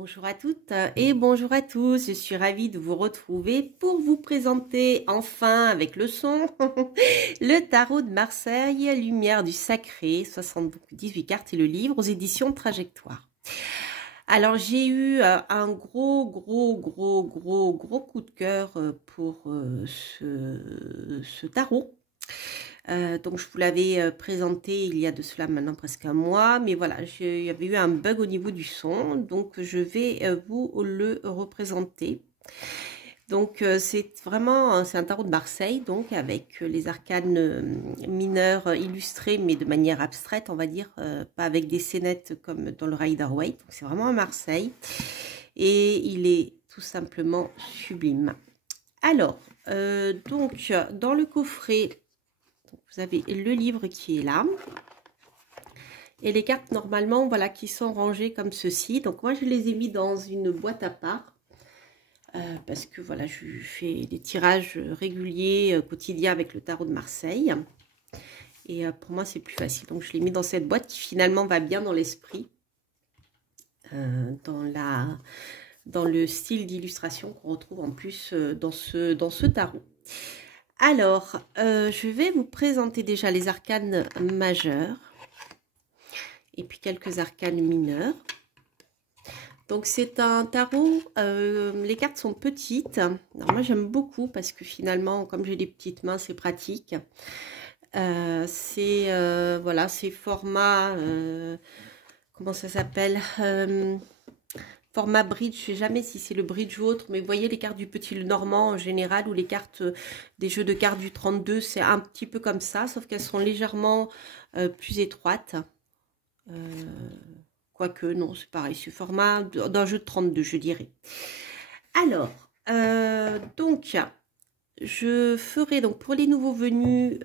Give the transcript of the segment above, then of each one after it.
Bonjour à toutes et bonjour à tous, je suis ravie de vous retrouver pour vous présenter enfin avec le son le tarot de Marseille, Lumière du Sacré, 78 cartes et le livre aux éditions Trajectoire. Alors j'ai eu un gros coup de cœur pour ce tarot. Donc je vous l'avais présenté il y a de cela maintenant presque un mois, mais voilà, il y avait eu un bug au niveau du son, donc je vais vous le représenter. Donc c'est un tarot de Marseille, donc avec les arcanes mineurs illustrés, mais de manière abstraite, on va dire, pas avec des scénettes comme dans le Rider-Waite. Donc c'est vraiment à Marseille, et il est tout simplement sublime. Alors, donc dans le coffret, vous avez le livre qui est là. Et les cartes, normalement, voilà, qui sont rangées comme ceci. Donc, moi, je les ai mis dans une boîte à part. Parce que, voilà, je fais des tirages réguliers, quotidiens avec le tarot de Marseille. Et pour moi, c'est plus facile. Donc, je l'ai mis dans cette boîte qui, finalement, va bien dans l'esprit. Dans le style d'illustration qu'on retrouve en plus dans ce tarot. Alors, je vais vous présenter déjà les arcanes majeures et puis quelques arcanes mineurs. Donc, c'est un tarot, les cartes sont petites. Alors, moi, j'aime beaucoup parce que finalement, comme j'ai des petites mains, c'est pratique. Voilà, c'est format, comment ça s'appelle, format bridge, je ne sais jamais si c'est le bridge ou autre, mais vous voyez les cartes du petit Normand en général, ou les cartes des jeux de cartes du 32, c'est un petit peu comme ça, sauf qu'elles sont légèrement plus étroites. Quoique, non, c'est pareil, c'est format d'un jeu de 32, je dirais. Alors, donc, je ferai, donc pour les nouveaux venus,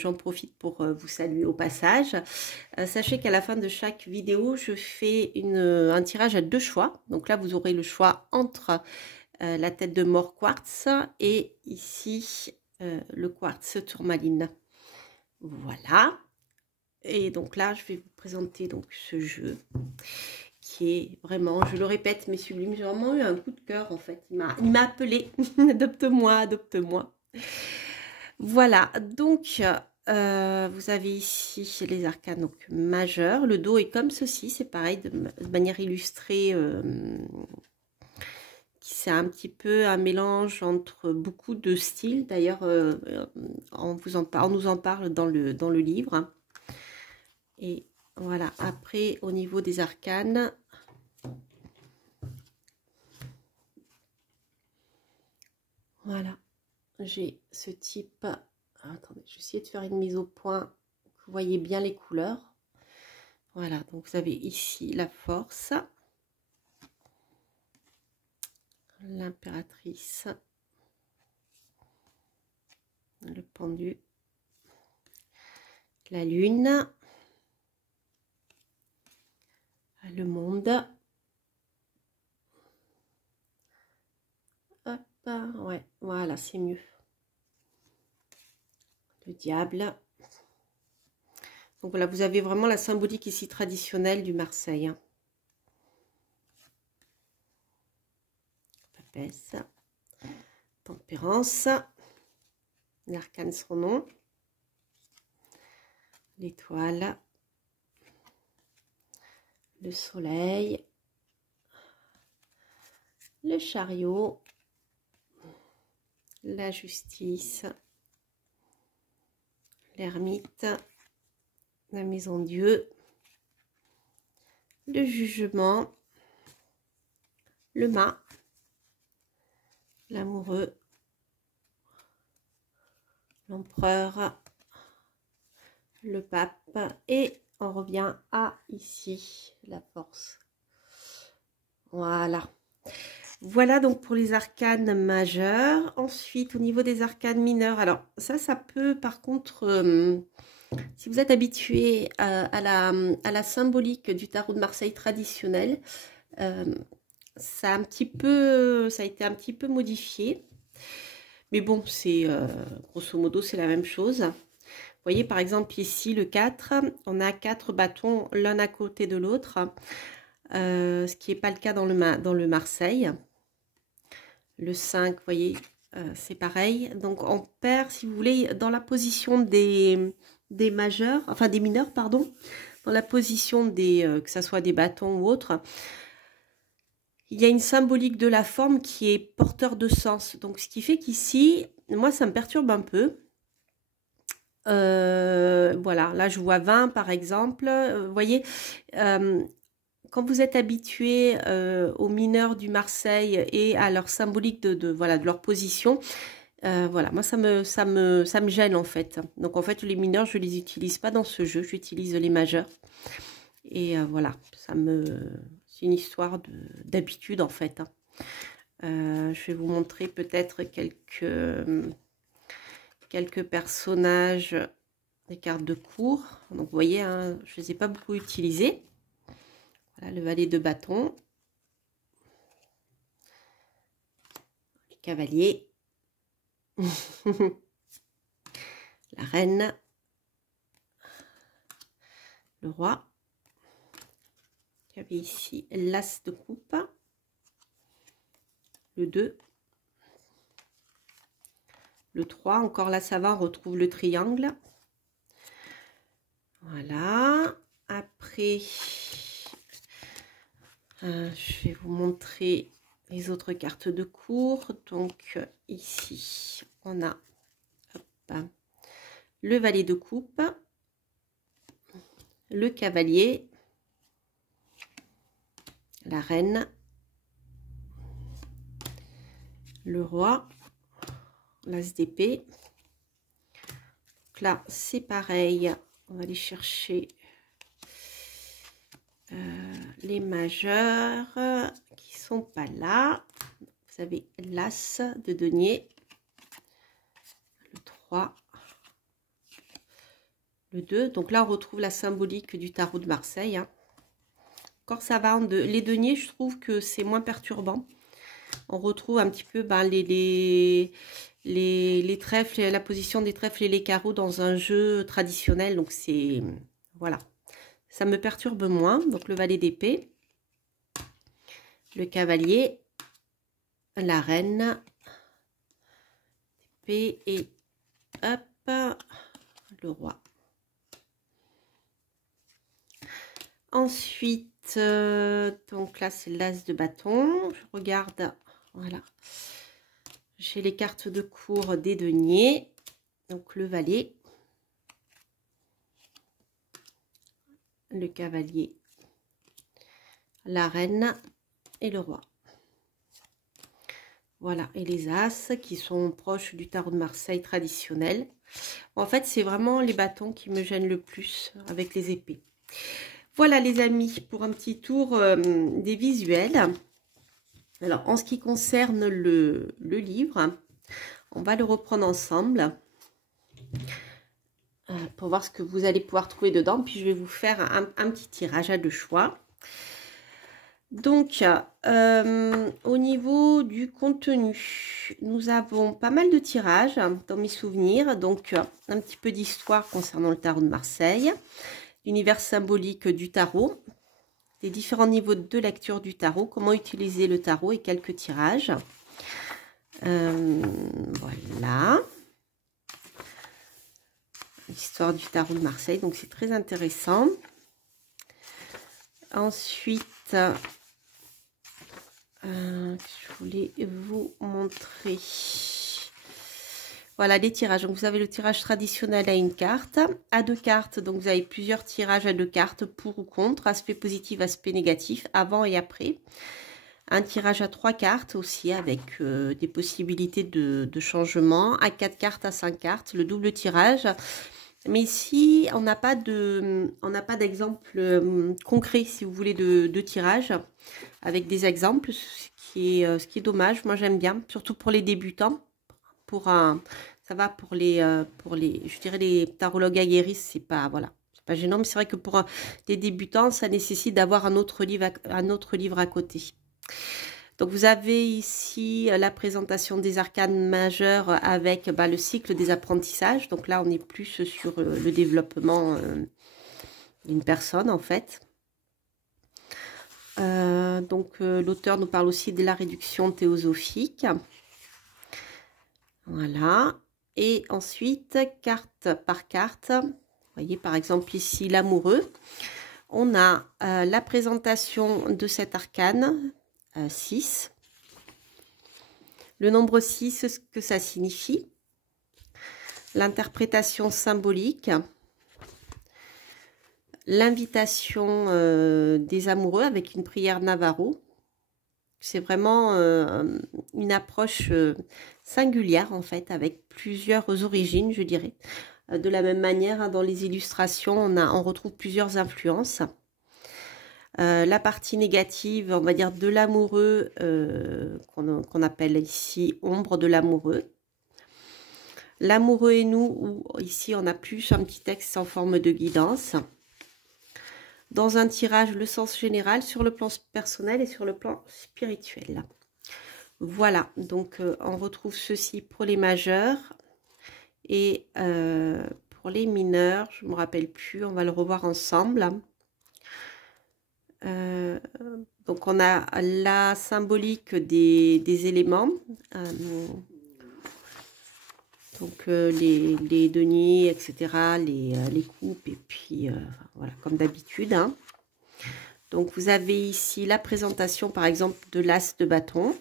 j'en profite pour vous saluer au passage. Sachez qu'à la fin de chaque vidéo, je fais un tirage à 2 choix. Donc là, vous aurez le choix entre la tête de mort quartz et ici, le quartz tourmaline. Voilà. Et donc là, je vais vous présenter donc ce jeu qui est vraiment, je le répète, mais sublime. J'ai vraiment eu un coup de cœur en fait. Il m'a appelé. Adopte-moi, adopte-moi. Voilà, donc vous avez ici les arcanes donc, majeures. Le dos est comme ceci, c'est pareil, de manière illustrée. C'est un petit peu un mélange entre beaucoup de styles. D'ailleurs, on nous en parle dans le livre. Et voilà, après, au niveau des arcanes, voilà, j'ai ce type. Attendez, je vais essayer de faire une mise au point, que vous voyez bien les couleurs. Voilà, donc vous avez ici la force, l'impératrice, le pendu, la lune, le monde. Hop, ouais, voilà, c'est mieux. Le diable. Donc voilà, vous avez vraiment la symbolique ici traditionnelle du Marseille. Hein. Papesse, tempérance, l'arcane son nom, l'étoile, le soleil, le chariot, la justice, l'ermite, la maison Dieu, le jugement, le mât, l'amoureux, l'empereur, le pape, et on revient à ici, la force. Voilà. Voilà donc pour les arcanes majeures. Ensuite, au niveau des arcanes mineures, alors ça peut par contre, si vous êtes habitué à la symbolique du tarot de Marseille traditionnel, ça a été un petit peu modifié. Mais bon, c'est grosso modo, c'est la même chose. Vous voyez, par exemple, ici, le 4, on a 4 bâtons l'un à côté de l'autre. ce qui n'est pas le cas dans le Marseille. Le 5, vous voyez, c'est pareil. Donc on perd, si vous voulez, dans la position des majeurs, enfin des mineurs, pardon, dans la position des, que ce soit des bâtons ou autres, il y a une symbolique de la forme qui est porteur de sens. Donc ce qui fait qu'ici, moi ça me perturbe un peu. Voilà, là je vois 20 par exemple. Vous voyez, quand vous êtes habitué aux mineurs du Marseille et à leur symbolique voilà, de leur position, voilà, moi ça me gêne en fait. Donc en fait les mineurs je les utilise pas dans ce jeu, j'utilise les majeurs. Et voilà, c'est une histoire d'habitude en fait. Je vais vous montrer peut-être quelques personnages des cartes de cours. Donc vous voyez, hein, je ne les ai pas beaucoup utilisés. Voilà, le valet de bâton, le cavalier, la reine, le roi. Il y avait ici l'as de coupe, le 2, le 3. Encore là, ça va, on retrouve le triangle. Voilà. Après, je vais vous montrer les autres cartes de cours. Donc ici, on a hop, le valet de coupe, le cavalier, la reine, le roi, l'as d'épée. Donc là, c'est pareil. On va aller chercher les majeurs qui sont pas là. Vous avez l'as de denier, le 3, le 2. Donc là, on retrouve la symbolique du tarot de Marseille. Hein. Encore ça va, les deniers, je trouve que c'est moins perturbant. On retrouve un petit peu ben, les trèfles, la position des trèfles et les carreaux dans un jeu traditionnel. Donc c'est, voilà, ça me perturbe moins. Donc le valet d'épée, le cavalier, la reine, épée et hop, le roi. Ensuite, donc là c'est l'as de bâton. Je regarde, voilà. J'ai les cartes de cours des deniers. Donc le valet, le cavalier, la reine et le roi. Voilà, et les as qui sont proches du tarot de Marseille traditionnel. En fait, c'est vraiment les bâtons qui me gênent le plus avec les épées. Voilà les amis, pour un petit tour des visuels. Alors, en ce qui concerne le livre, on va le reprendre ensemble pour voir ce que vous allez pouvoir trouver dedans. Puis, je vais vous faire un petit tirage à deux choix. Donc, au niveau du contenu, nous avons pas mal de tirages dans mes souvenirs. Donc, un petit peu d'histoire concernant le tarot de Marseille, l'univers symbolique du tarot, les différents niveaux de lecture du tarot, comment utiliser le tarot et quelques tirages. Voilà. L'histoire du tarot de Marseille, donc c'est très intéressant. Ensuite, je voulais vous montrer, voilà les tirages. Donc vous avez le tirage traditionnel à une carte, à deux cartes. Donc vous avez plusieurs tirages à deux cartes, pour ou contre, aspect positif, aspect négatif, avant et après. Un tirage à trois cartes aussi, avec des possibilités de changement, à 4 cartes, à 5 cartes, le double tirage. Mais ici, on n'a pas d'exemple concret, si vous voulez, de tirage avec des exemples, ce qui est dommage. Moi, j'aime bien, surtout pour les débutants. Ça va pour les, je dirais les tarologues aguerris, c'est pas, voilà, c'est pas gênant. Mais c'est vrai que pour les débutants, ça nécessite d'avoir un autre livre à côté. Donc, vous avez ici la présentation des arcanes majeures avec le cycle des apprentissages. Donc là, on est plus sur le développement d'une personne, en fait. L'auteur nous parle aussi de la réduction théosophique. Voilà. Et ensuite, carte par carte, vous voyez par exemple ici l'amoureux. On a la présentation de cet arcane, 6. Le nombre 6, ce que ça signifie. L'interprétation symbolique. L'invitation des amoureux avec une prière Navarro. C'est vraiment une approche singulière en fait, avec plusieurs origines, je dirais. De la même manière, hein, dans les illustrations, on retrouve plusieurs influences. La partie négative, on va dire de l'amoureux, qu'on appelle ici ombre de l'amoureux. L'amoureux et nous, où ici on a plus un petit texte en forme de guidance. Dans un tirage, le sens général sur le plan personnel et sur le plan spirituel. Voilà, donc on retrouve ceci pour les majeurs. Et pour les mineurs, je ne me rappelle plus, on va le revoir ensemble. Donc on a la symbolique des éléments. Les deniers, etc., les coupes, et puis voilà, comme d'habitude. Hein. Donc vous avez ici la présentation, par exemple, de l'as de bâton.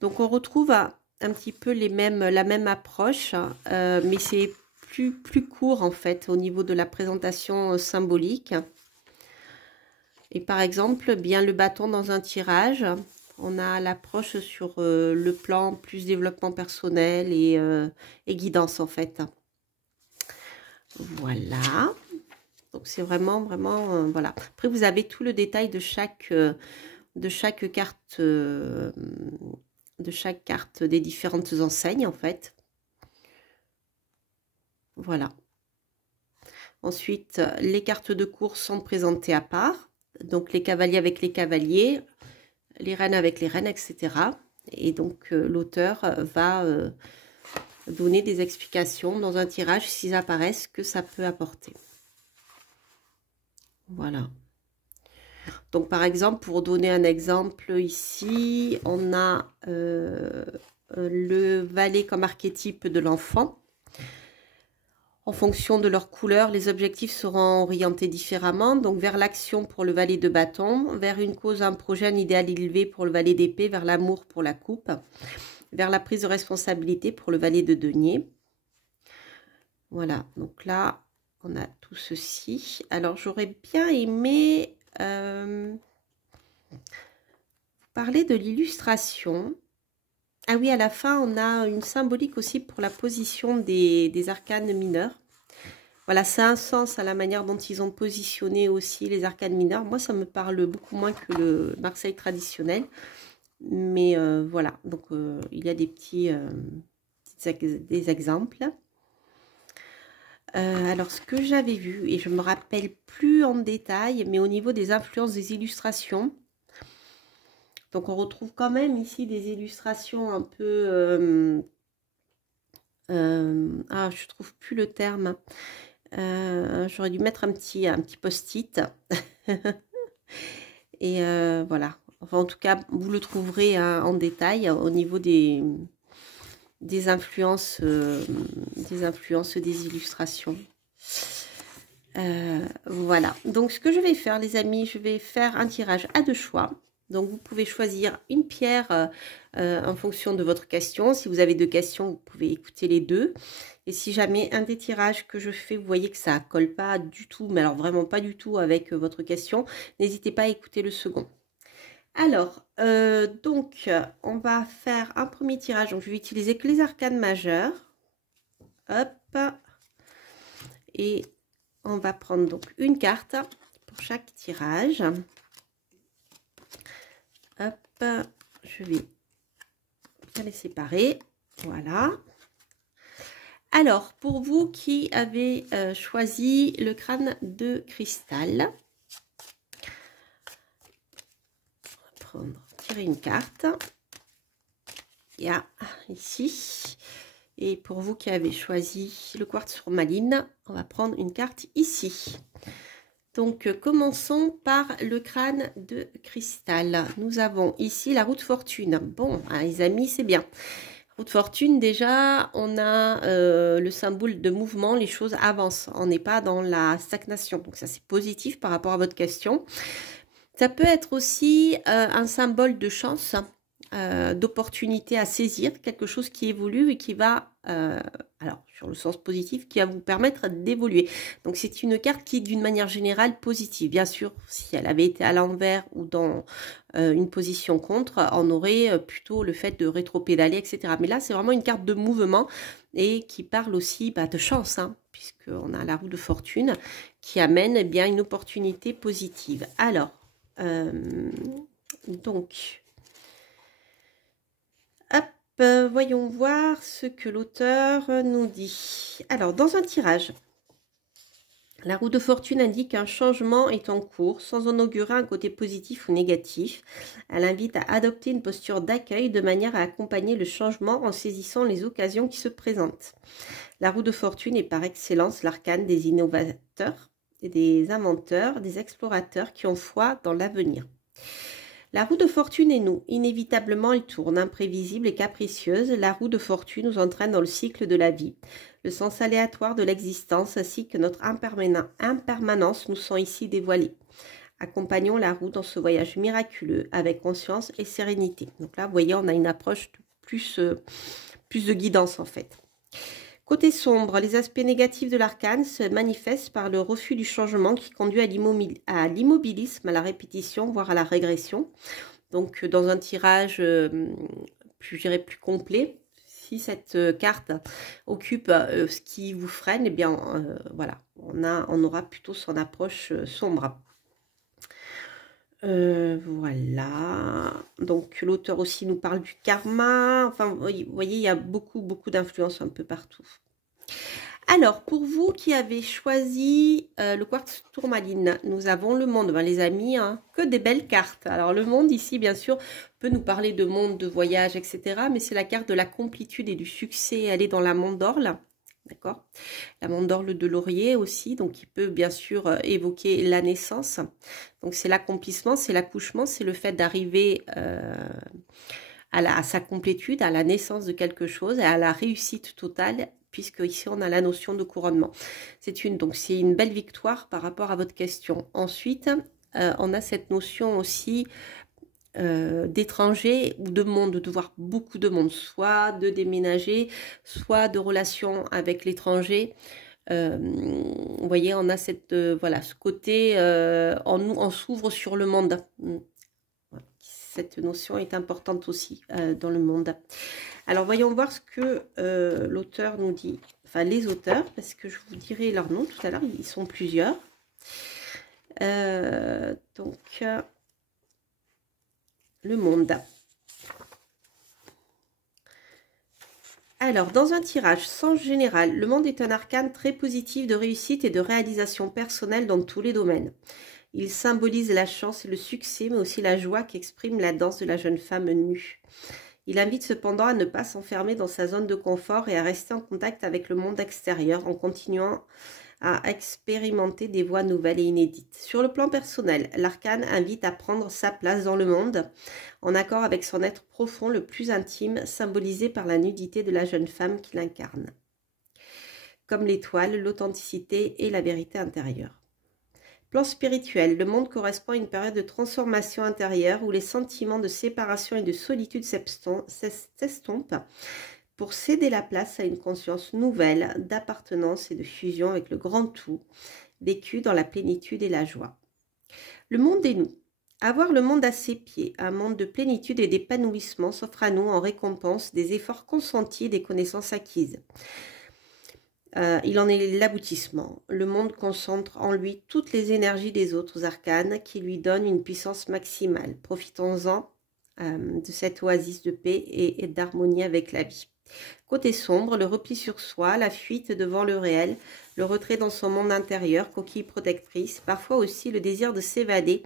Donc on retrouve un petit peu la même approche, mais c'est plus court en fait au niveau de la présentation symbolique. Et par exemple, bien le bâton dans un tirage. On a l'approche sur le plan plus développement personnel et guidance en fait. Voilà. Donc c'est vraiment voilà. Après vous avez tout le détail de chaque carte des différentes enseignes en fait. Voilà. Ensuite, les cartes de course sont présentées à part. Donc les cavaliers avec les cavaliers, les reines avec les reines, etc. Et donc l'auteur va donner des explications dans un tirage s'ils apparaissent que ça peut apporter. Voilà. Donc par exemple, pour donner un exemple ici, on a le valet comme archétype de l'enfant. En fonction de leur couleur, les objectifs seront orientés différemment. Donc vers l'action pour le valet de bâton, vers une cause, un projet, un idéal élevé pour le valet d'épée, vers l'amour pour la coupe, vers la prise de responsabilité pour le valet de denier. Voilà, donc là, on a tout ceci. Alors j'aurais bien aimé vous parler de l'illustration. Ah oui, à la fin, on a une symbolique aussi pour la position des arcanes mineurs. Voilà, ça a un sens à la manière dont ils ont positionné aussi les arcanes mineurs. Moi, ça me parle beaucoup moins que le Marseille traditionnel. Mais voilà, donc il y a des des exemples. Alors, ce que j'avais vu, et je ne me rappelle plus en détail, mais au niveau des influences des illustrations, donc on retrouve quand même ici des illustrations un peu... je trouve plus le terme. J'aurais dû mettre un petit post-it. Et voilà. Enfin, en tout cas, vous le trouverez hein, en détail au niveau des influences des illustrations. Voilà. Donc, ce que je vais faire, les amis, je vais faire un tirage à 2 choix. Donc, vous pouvez choisir une pierre en fonction de votre question. Si vous avez 2 questions, vous pouvez écouter les 2. Et si jamais un des tirages que je fais, vous voyez que ça ne colle pas du tout, mais alors vraiment pas du tout avec votre question, n'hésitez pas à écouter le second. Alors, donc, on va faire un premier tirage. Donc, je vais utiliser que les arcanes majeures. Hop. Et on va prendre donc une carte pour chaque tirage. Hop, je vais bien les séparer. Voilà. Alors, pour vous qui avez choisi le crâne de cristal, on va tirer une carte. Il y a ici. Et pour vous qui avez choisi le quartz tourmaline, on va prendre une carte ici. Donc, commençons par le crâne de cristal. Nous avons ici la roue de fortune. Bon, hein, les amis, c'est bien. Roue de fortune, déjà, on a le symbole de mouvement, les choses avancent. On n'est pas dans la stagnation. Donc, ça, c'est positif par rapport à votre question. Ça peut être aussi un symbole de chance, d'opportunité à saisir, quelque chose qui évolue et qui va, alors sur le sens positif, qui va vous permettre d'évoluer. Donc c'est une carte qui est d'une manière générale positive. Bien sûr, si elle avait été à l'envers ou dans une position contre, on aurait plutôt le fait de rétropédaler, etc. Mais là, c'est vraiment une carte de mouvement et qui parle aussi de chance, hein, puisqu'on a la roue de fortune qui amène bien une opportunité positive. Alors, donc, hop, voyons voir ce que l'auteur nous dit. Alors, dans un tirage, la roue de fortune indique qu'un changement est en cours, sans en augurer un côté positif ou négatif. Elle invite à adopter une posture d'accueil de manière à accompagner le changement en saisissant les occasions qui se présentent. La roue de fortune est par excellence l'arcane des innovateurs, des inventeurs, des explorateurs qui ont foi dans l'avenir. La roue de fortune est nous. Inévitablement, elle tourne, imprévisible et capricieuse. La roue de fortune nous entraîne dans le cycle de la vie. Le sens aléatoire de l'existence ainsi que notre impermanence nous sont ici dévoilés. Accompagnons la roue dans ce voyage miraculeux avec conscience et sérénité. Donc là, vous voyez, on a une approche de plus de guidance en fait. Côté sombre, les aspects négatifs de l'arcane se manifestent par le refus du changement qui conduit à l'immobilisme, à la répétition, voire à la régression. Donc, dans un tirage plus complet, si cette carte occupe ce qui vous freine, eh bien, voilà, on aura plutôt son approche sombre. Voilà, donc l'auteur aussi nous parle du karma, enfin vous voyez il y a beaucoup d'influences un peu partout. Alors pour vous qui avez choisi le quartz tourmaline, nous avons le monde, les amis, hein, que des belles cartes. Alors le monde ici bien sûr peut nous parler de monde, de voyage, etc. Mais c'est la carte de la complétude et du succès, elle est dans la mandorle. D'accord, la mandorle de laurier aussi, donc qui peut bien sûr évoquer la naissance. Donc c'est l'accomplissement, c'est l'accouchement, c'est le fait d'arriver à sa complétude, à la naissance de quelque chose et à la réussite totale, puisque ici on a la notion de couronnement. C'est une belle victoire par rapport à votre question. Ensuite, on a cette notion aussi d'étrangers ou de monde, de voir beaucoup de monde, soit de déménager, soit de relations avec l'étranger. Vous voyez, on a voilà, ce côté, on s'ouvre sur le monde. Cette notion est importante aussi dans le monde. Alors, voyons voir ce que l'auteur nous dit, enfin les auteurs, parce que je vous dirai leur nom tout à l'heure, ils sont plusieurs. Donc, le monde. Alors, dans un tirage sens général, le monde est un arcane très positif de réussite et de réalisation personnelle dans tous les domaines. Il symbolise la chance et le succès, mais aussi la joie qu'exprime la danse de la jeune femme nue. Il invite cependant à ne pas s'enfermer dans sa zone de confort et à rester en contact avec le monde extérieur en continuant à expérimenter des voies nouvelles et inédites. Sur le plan personnel, l'arcane invite à prendre sa place dans le monde, en accord avec son être profond le plus intime, symbolisé par la nudité de la jeune femme qu'il incarne. Comme l'étoile, l'authenticité et la vérité intérieure. Plan spirituel, le monde correspond à une période de transformation intérieure où les sentiments de séparation et de solitude s'estompent pour céder la place à une conscience nouvelle d'appartenance et de fusion avec le grand tout, vécu dans la plénitude et la joie. Le monde est nous. Avoir le monde à ses pieds, un monde de plénitude et d'épanouissement s'offre à nous en récompense des efforts consentis et des connaissances acquises. Il en est l'aboutissement. Le monde concentre en lui toutes les énergies des autres arcanes qui lui donnent une puissance maximale. Profitons-en de cette oasis de paix et d'harmonie avec la vie. Côté sombre, le repli sur soi, la fuite devant le réel, le retrait dans son monde intérieur, coquille protectrice, parfois aussi le désir de s'évader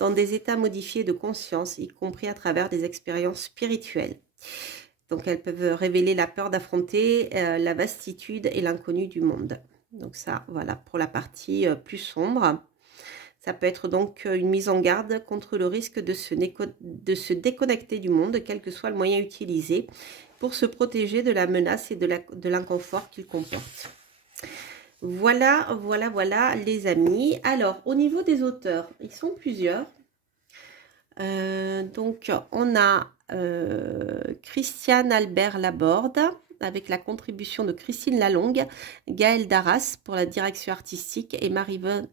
dans des états modifiés de conscience, y compris à travers des expériences spirituelles. Donc elles peuvent révéler la peur d'affronter la vastitude et l'inconnu du monde. Donc ça, voilà, pour la partie plus sombre. Ça peut être donc une mise en garde contre le risque de se déconnecter du monde, quel que soit le moyen utilisé, pour se protéger de la menace et de l'inconfort qu'il comporte. Voilà, voilà, voilà les amis. Alors, au niveau des auteurs, ils sont plusieurs. Donc, on a Christiane Albert Laborde, avec la contribution de Christine Lalongue, Gaëlle Darras pour la direction artistique et Marivonne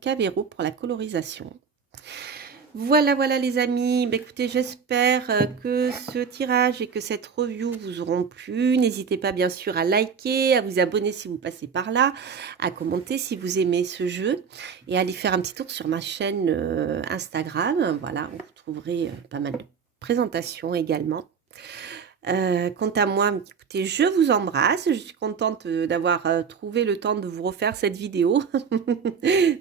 Cavero pour la colorisation. Voilà, voilà les amis. Bah, écoutez, j'espère que ce tirage et que cette review vous auront plu. N'hésitez pas bien sûr à liker, à vous abonner si vous passez par là, à commenter si vous aimez ce jeu et à aller faire un petit tour sur ma chaîne Instagram. Voilà, vous trouverez pas mal de présentations également. Quant à moi, écoutez, je vous embrasse. Je suis contente d'avoir trouvé le temps de vous refaire cette vidéo.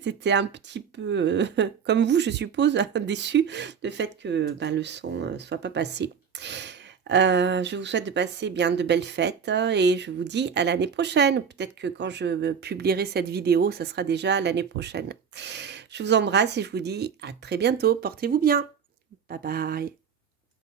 C'était un petit peu, comme vous, je suppose, déçue du fait que le son ne soit pas passé. Je vous souhaite de passer bien de belles fêtes et je vous dis à l'année prochaine. Peut-être que quand je publierai cette vidéo, ça sera déjà l'année prochaine. Je vous embrasse et je vous dis à très bientôt. Portez-vous bien. Bye bye.